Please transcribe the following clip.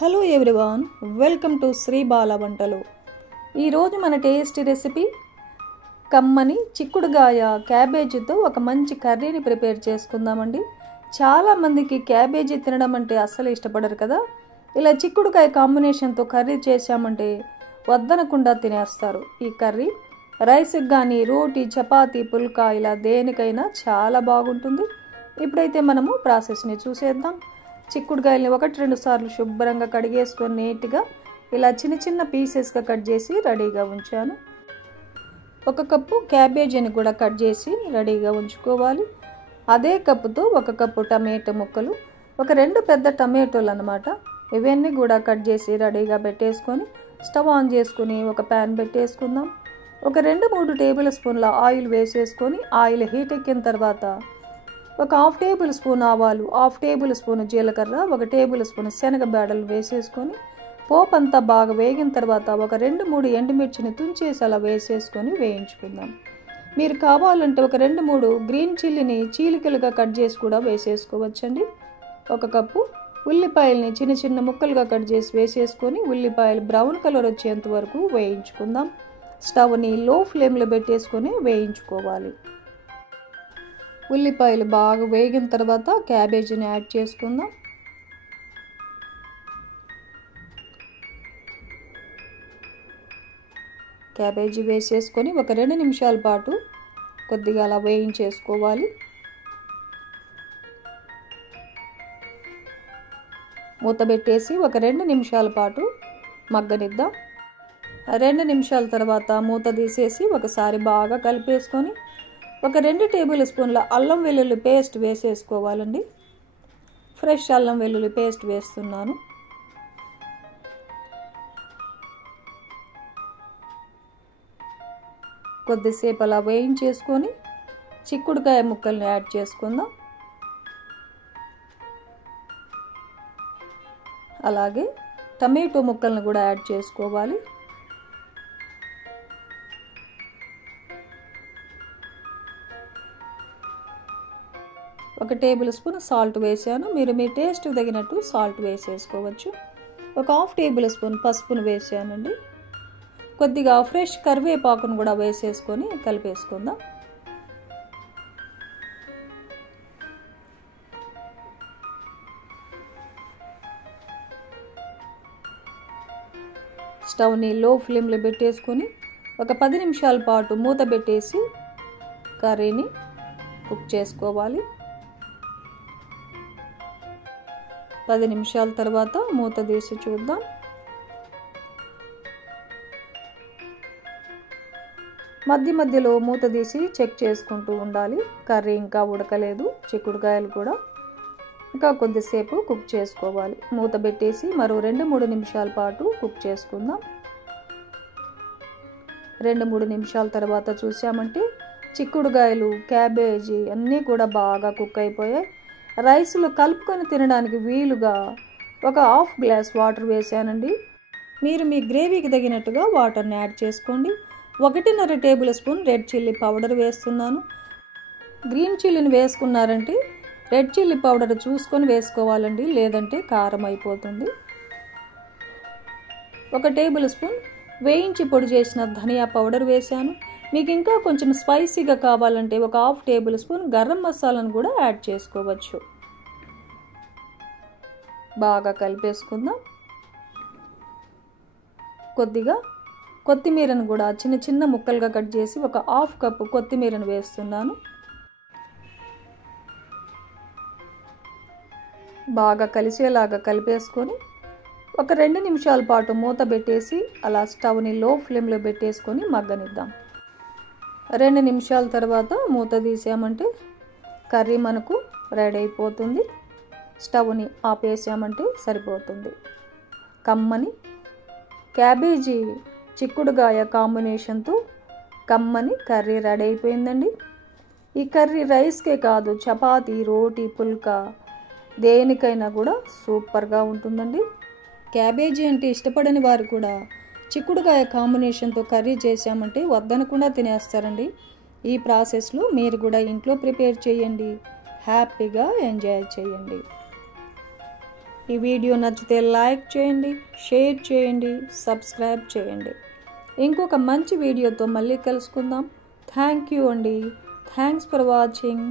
Hello everyone, welcome to Sri Bala వంటలు. ఈరోజు మన టేస్టీ రెసిపీ కమ్మని చిక్కుడుగాయ క్యాబేజీతో ఒక మంచి కర్రీని ప్రిపేర్ చేసుకుందామండి. చాలామందికి క్యాబేజీ తినడం అంటే అస్సలు ఇష్టపడరు కదా. ఇలా చిక్కుడుగాయ కాంబినేషన్తో కర్రీ చేసామంటే వద్దనకుండా తినేస్తారు. ఈ కర్రీ రైస్కి కానీ రోటీ, చపాతీ, పుల్కా ఇలా దేనికైనా చాలా బాగుంటుంది. ఇప్పుడైతే మనము ప్రాసెస్ని చూసేద్దాం. చిక్కుడుకాయల్ని 1-2 సార్లు శుభ్రంగా కడిగేసుకొని నీట్గా ఇలా చిన్న చిన్న పీసెస్గా కట్ చేసి రెడీగా ఉంచాను. 1 కప్పు క్యాబేజీని కూడా కట్ చేసి రెడీగా ఉంచుకోవాలి. అదే కప్పుతో 1 కప్పు టమాటో ముక్కలు, 2 పెద్ద టమాటోలు అన్నమాట. ఇవన్నీ కూడా కట్ చేసి రెడీగా పెట్టేసుకొని స్టవ్ ఆన్ చేసుకుని ఒక ప్యాన్ పెట్టేసుకుందాం. 2-3 టేబుల్ స్పూన్ల ఆయిల్ వేసేసుకొని ఆయిల్ హీట్ ఎక్కిన తర్వాత 1/2 టేబుల్ స్పూన్ ఆవాలు, 1/2 టేబుల్ స్పూన్ జీలకర్ర, 1 టేబుల్ స్పూన్ శనగబేడలు వేసేసుకొని పోపు అంతా బాగా వేగిన తర్వాత 2-3 ఎండుమిర్చిని తుంచేసి అలా వేసేసుకొని వేయించుకుందాం. మీరు కావాలంటే 2-3 గ్రీన్ చిల్లీని చీలికలుగా కట్ చేసి కూడా వేసేసుకోవచ్చండి. 1 కప్పు ఉల్లిపాయల్ని చిన్న చిన్న ముక్కలుగా కట్ చేసి వేసేసుకొని ఉల్లిపాయలు బ్రౌన్ కలర్ వచ్చేంత వరకు వేయించుకుందాం. స్టవ్ని లో ఫ్లేమ్లో పెట్టేసుకొని వేయించుకోవాలి. ఉల్లిపాయలు బాగా వేగిన తర్వాత క్యాబేజీని యాడ్ చేసుకుందాం. క్యాబేజీ వేసేసుకొని 2 నిమిషాల పాటు కొద్దిగా అలా వేయించేసుకోవాలి. మూత పెట్టేసి 2 నిమిషాల పాటు మగ్గనిద్దాం. 2 నిమిషాల తర్వాత మూత తీసేసి ఒకసారి బాగా కలిపేసుకొని 2 టేబుల్ స్పూన్ల అల్లం వెల్లుల్లి పేస్ట్ వేసేసుకోవాలండి. ఫ్రెష్ అల్లం వెల్లుల్లి పేస్ట్ వేస్తున్నాను. కొద్దిసేపు అలా వేయించేసుకొని చిక్కుడుకాయ ముక్కల్ని యాడ్ చేసుకుందాం. అలాగే టమాటో ముక్కల్ని కూడా యాడ్ చేసుకోవాలి. ఒక టేబుల్ స్పూన్ సాల్ట్ వేసాను. మీరు మీ టేస్ట్కి తగినట్టు సాల్ట్ వేసేసుకోవచ్చు. 1/2 టేబుల్ స్పూన్ పసుపును వేసానండి. కొద్దిగా ఫ్రెష్ కరివేపాకును కూడా వేసేసుకొని కలిపేసుకుందాం. స్టవ్ని లో ఫ్లేమ్లో పెట్టేసుకొని 10 నిమిషాల పాటు మూత పెట్టేసి కర్రీని కుక్ చేసుకోవాలి. 10 నిమిషాల తర్వాత మూత తీసి చూద్దాం. మధ్య మధ్యలో మూత తీసి చెక్ చేసుకుంటూ ఉండాలి. కర్రీ ఇంకా ఉడకలేదు, చిక్కుడుకాయలు కూడా ఇంకా కొద్దిసేపు కుక్ చేసుకోవాలి. మూత పెట్టేసి మరో 2-3 నిమిషాల పాటు కుక్ చేసుకుందాం. 2-3 నిమిషాల తర్వాత చూసామంటే చిక్కుడుకాయలు, క్యాబేజీ అన్నీ కూడా బాగా కుక్ అయిపోయాయి. రైస్లో కలుపుకొని తినడానికి వీలుగా 1/2 గ్లాస్ వాటర్ వేసానండి. మీరు మీ గ్రేవీకి తగినట్టుగా వాటర్ని యాడ్ చేసుకోండి. 1.5 table spoon red chilli powder వేస్తున్నాను. గ్రీన్ చిల్లీని వేసుకున్నారంటే రెడ్ చిల్లీ పౌడర్ చూసుకొని వేసుకోవాలండి, లేదంటే కారం అయిపోతుంది. 1 టేబుల్ స్పూన్ వేయించి పొడి చేసిన ధనియా పౌడర్ వేసాను. మీకు ఇంకా కొంచెం స్పైసీగా కావాలంటే 1/2 టేబుల్ స్పూన్ గరం మసాలాను కూడా యాడ్ చేసుకోవచ్చు. బాగా కలిపేసుకుందాం. కొద్దిగా కొత్తిమీరను కూడా చిన్న చిన్న ముక్కలుగా కట్ చేసి 1/2 కప్పు కొత్తిమీరను వేస్తున్నాను. బాగా కలిసేలాగా కలిపేసుకొని 2 నిమిషాల పాటు మూత పెట్టేసి అలా స్టవ్ని లో ఫ్లేమ్లో పెట్టేసుకొని మగ్గనిద్దాం. 2 నిమిషాల తర్వాత మూత తీసామంటే కర్రీ మనకు రెడీ అయిపోతుంది. స్టవ్ని ఆపేసామంటే సరిపోతుంది. కమ్మని క్యాబేజీ చిక్కుడుగాయ కాంబినేషన్తో కమ్మని కర్రీ రెడీ అయిపోయిందండి. ఈ కర్రీ రైస్కే కాదు, చపాతీ, రోటీ, పుల్కా దేనికైనా కూడా సూపర్గా ఉంటుందండి. క్యాబేజీ అంటే ఇష్టపడని వారు కూడా చిక్కుడుకాయ కాంబినేషన్తో కర్రీ చేసామంటే వద్దనకుండా తినేస్తారండి. ఈ ప్రాసెస్లో మీరు కూడా ఇంట్లో ప్రిపేర్ చేయండి, హ్యాపీగా ఎంజాయ్ చేయండి. ఈ వీడియో నచ్చితే లైక్ చేయండి, షేర్ చేయండి, సబ్స్క్రైబ్ చేయండి. ఇంకొక మంచి వీడియోతో మళ్ళీ కలుసుకుందాం. థ్యాంక్ యూ అండి. Thanks for watching.